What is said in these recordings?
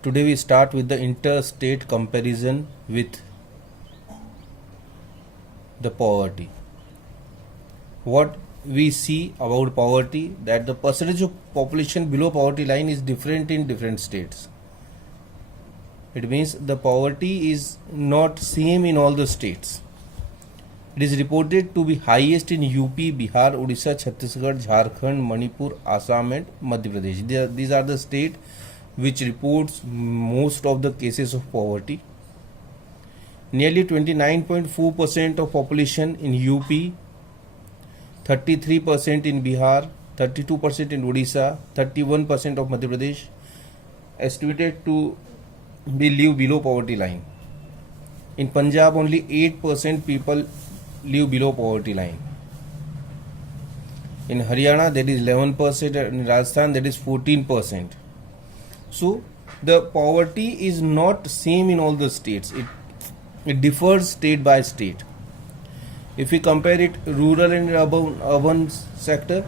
Today we start with the interstate comparison with the poverty. What we see about poverty, that the percentage of population below poverty line is different in different states. It means the poverty is not same in all the states. It is reported to be highest in UP, Bihar, Odisha, Chhattisgarh, Jharkhand, Manipur, Assam and Madhya Pradesh. These are the states which reports most of the cases of poverty. Nearly 29.4% of population in UP, 33% in Bihar, 32% in Odisha, 31% of Madhya Pradesh estimated to be live below poverty line. In Punjab, only 8% people live below poverty line. In Haryana, that is 11%. In Rajasthan, that is 14%. So the poverty is not same in all the states. It differs state by state. If we compare it rural and urban sector,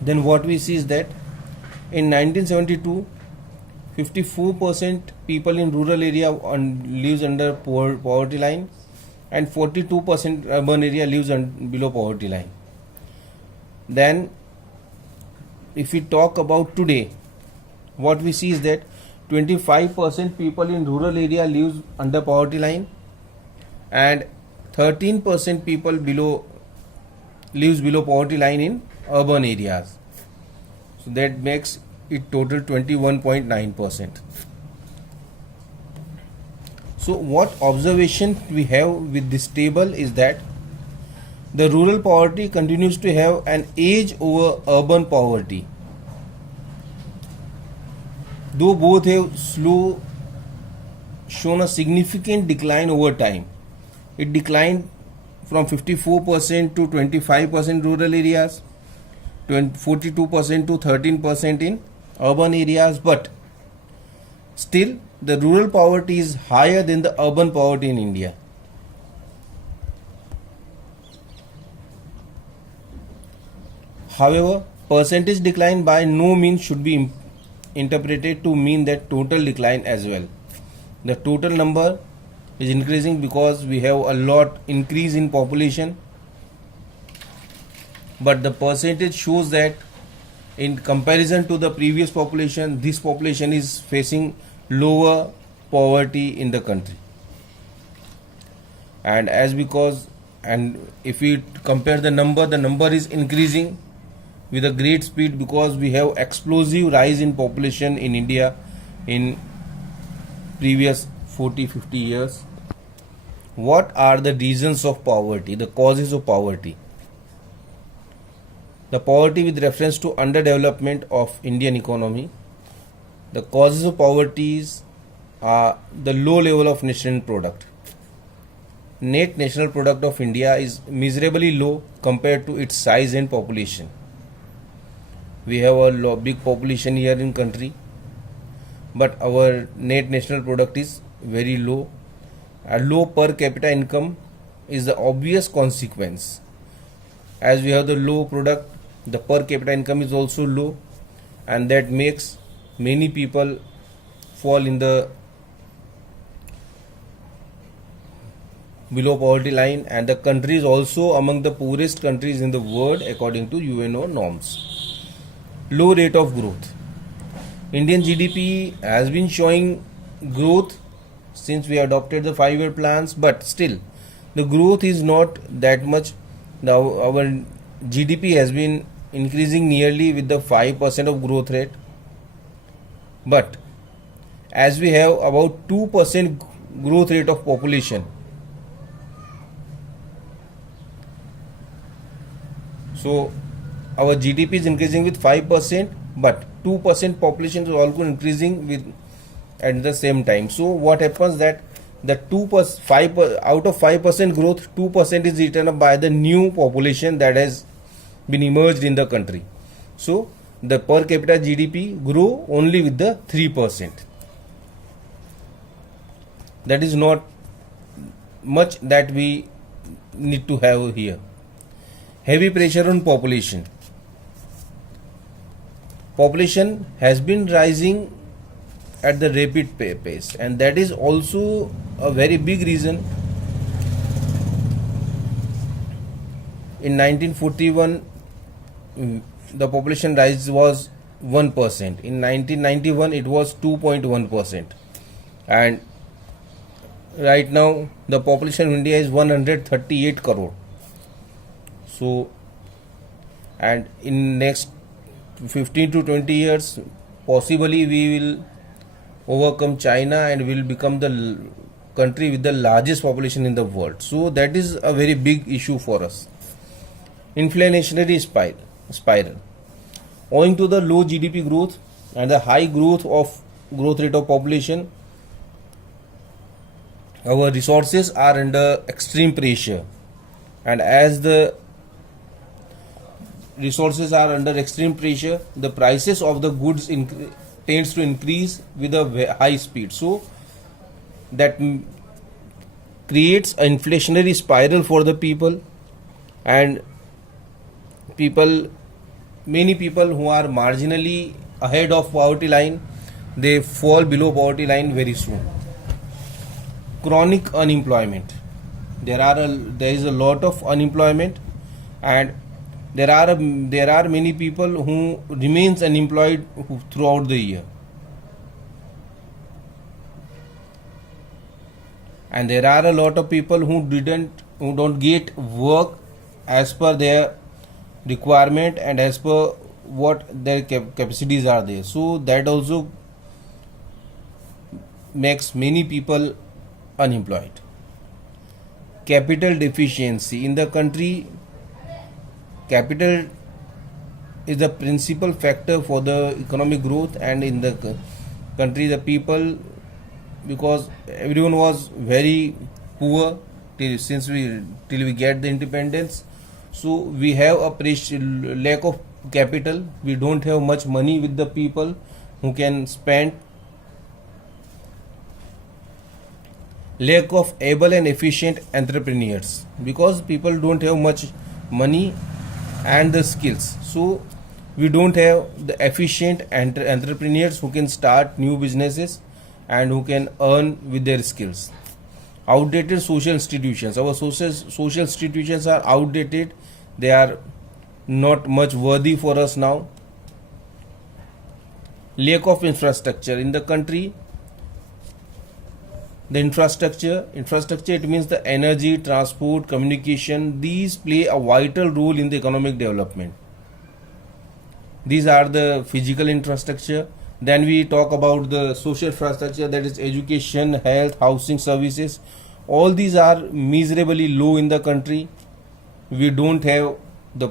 then what we see is that in 1972, 54% people in rural area lives under poverty line, and 42% urban area lives below poverty line. Then, if we talk about today, what we see is that 25% people in rural area lives under poverty line, and 13% people lives below poverty line in urban areas. So that makes it total 21.9%. So what observation we have with this table is that the rural poverty continues to have an edge over urban poverty. Though both have shown a significant decline over time. It declined from 54% to 25% rural areas, 42% to 13% in urban areas, but still the rural poverty is higher than the urban poverty in India. However, percentage decline by no means should be interpreted to mean that total decline as well. The total number is increasing because we have a lot increase in population, but the percentage shows that in comparison to the previous population, this population is facing lower poverty in the country. And if we compare the number is increasing with a great speed because we have explosive rise in population in India in previous 40-50 years. What are the reasons of poverty, the causes of poverty? The poverty with reference to underdevelopment of Indian economy. The causes of poverty are the low level of national product. Net national product of India is miserably low compared to its size and population. We have a big population here in country, but our net national product is very low. A low per capita income is the obvious consequence. As we have the low product, the per capita income is also low, and that makes many people fall in the below poverty line, and the country is also among the poorest countries in the world according to UNO norms. Low rate of growth. Indian GDP has been showing growth since we adopted the 5-year plans, but still the growth is not that much. Now our GDP has been increasing nearly with the 5% of growth rate, but as we have about 2% growth rate of population, so our GDP is increasing with 5%, but 2% population is also increasing with at the same time. So what happens that the 5 out of 5% growth, 2% is eaten up by the new population that has been emerged in the country. So the per capita GDP grow only with the 3%. That is not much that we need to have here. Heavy pressure on population. Population has been rising at the rapid pace, and that is also a very big reason. In 1941, the population rise was 1%. In 1991, it was 2.1%, and right now the population of India is 138 crore. So, and in next 15 to 20 years, possibly we will overcome China and will become the country with the largest population in the world. So that is a very big issue for us. Inflationary spiral. Owing to the low GDP growth and the high growth rate of population, our resources are under extreme pressure, and as the resources are under extreme pressure, the prices of the goods tends to increase with a high speed. So that creates an inflationary spiral for the people, and many people who are marginally ahead of poverty line, they fall below poverty line very soon. Chronic unemployment. There is a lot of unemployment, and there are many people who remains unemployed throughout the year, and there are a lot of people who don't get work as per their requirement and as per what their capacities are there. So that also makes many people unemployed. Capital deficiency in the country. Capital is the principal factor for the economic growth, and in the country the people, because everyone was very poor till we get the independence, so we have a lack of capital. We don't have much money with the people who can spend. Lack of able and efficient entrepreneurs, because people don't have much money and the skills, so we don't have the efficient entrepreneurs who can start new businesses and who can earn with their skills. Outdated social institutions. Our social institutions are outdated. They are not much worthy for us now. Lack of infrastructure in the country. The infrastructure, it means the energy, transport, communication. These play a vital role in the economic development. These are the physical infrastructure. Then we talk about the social infrastructure, that is education, health, housing services. All these are miserably low in the country. We don't have the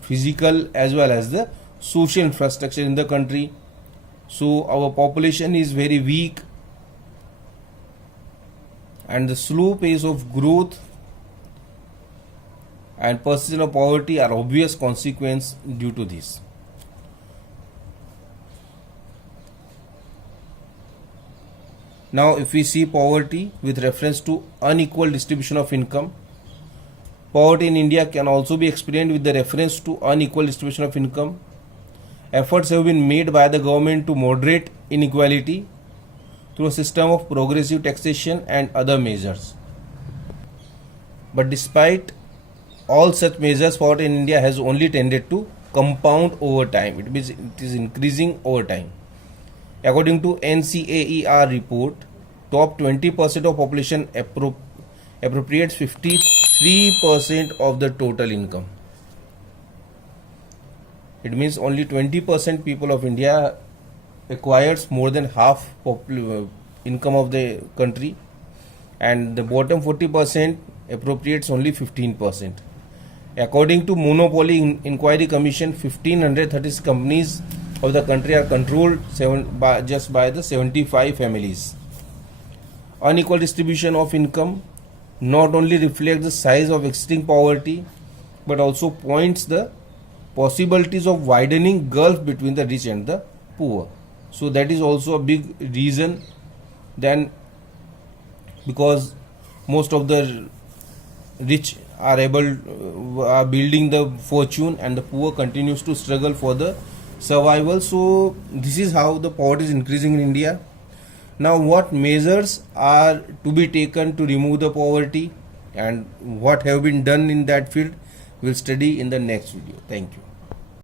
physical as well as the social infrastructure in the country. So our population is very weak, and the slow pace of growth and persistence of poverty are obvious consequence due to this. Now, if we see poverty with reference to unequal distribution of income, poverty in India can also be explained with the reference to unequal distribution of income. Efforts have been made by the government to moderate inequality through a system of progressive taxation and other measures. But despite all such measures, poverty in India has only tended to compound over time. It is increasing over time. According to NCAER report, top 20% of population appropriates 53% of the total income. It means only 20% people of India acquires more than half income of the country, and the bottom 40% appropriates only 15%. According to Monopoly Inquiry Commission, 1536 companies of the country are controlled just by the 75 families. Unequal distribution of income not only reflects the size of existing poverty, but also points the possibilities of widening gulf between the rich and the poor. So that is also a big reason, then, because most of the rich are building the fortune, and the poor continues to struggle for the survival. So this is how the poverty is increasing in India. Now what measures are to be taken to remove the poverty and what have been done in that field, we'll study in the next video. Thank you.